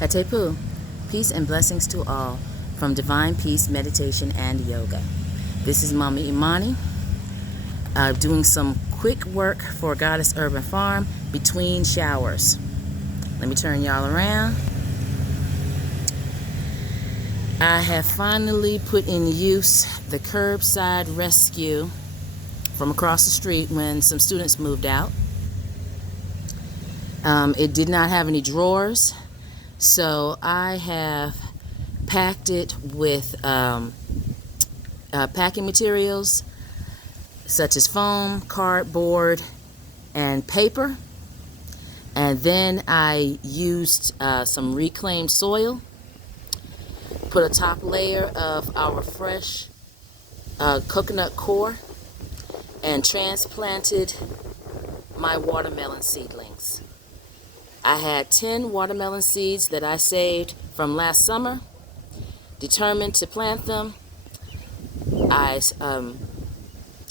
Hatepu, peace and blessings to all from Divine Peace Meditation and Yoga. This is Mama Imani, doing some quick work for Goddess Urban Farm between showers. Let me turn y'all around. I have finally put in use the curbside rescue from across the street when some students moved out. It did not have any drawers, so I have packed it with packing materials such as foam, cardboard, and paper. And then I used some reclaimed soil, put a top layer of our fresh coconut core, and transplanted my watermelon seedlings. I had 10 watermelon seeds that I saved from last summer. Determined to plant them, I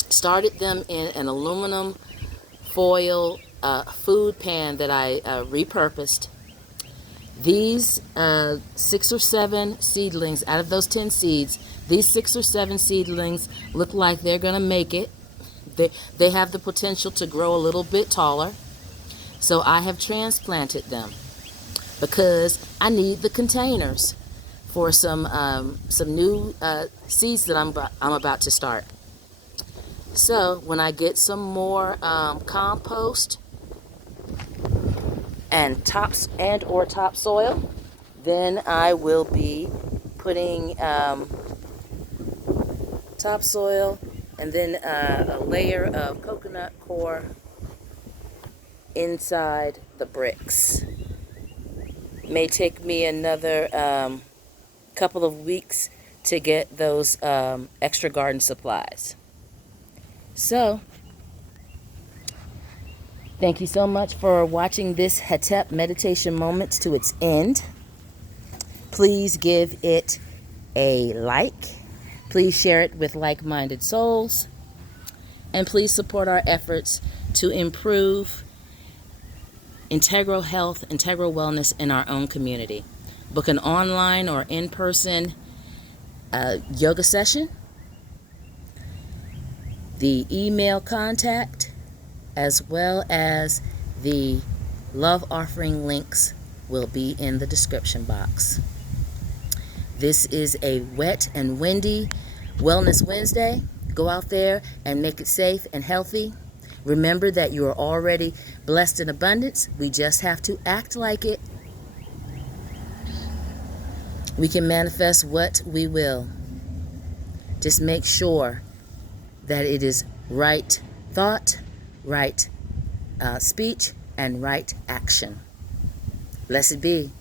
started them in an aluminum foil food pan that I repurposed. These 6 or 7 seedlings, out of those 10 seeds, these 6 or 7 seedlings look like they're going to make it. They have the potential to grow a little bit taller. So I have transplanted them because I need the containers for some new seeds that I'm about to start. So when I get some more compost and topsoil, then I will be putting topsoil and then a layer of coconut core inside the bricks. May take me another couple of weeks to get those extra garden supplies. So, thank you so much for watching this Hetep meditation moment to its end. Please give it a like. Please share it with like-minded souls. And please support our efforts to improve integral health, integral wellness in our own community. Book an online or in-person yoga session. The email contact, as well as the love offering links, will be in the description box. This is a wet and windy Wellness Wednesday. Go out there and make it safe and healthy. Remember that you are already blessed in abundance. We just have to act like it. We can manifest what we will. Just make sure that it is right thought, right speech, and right action. Blessed be.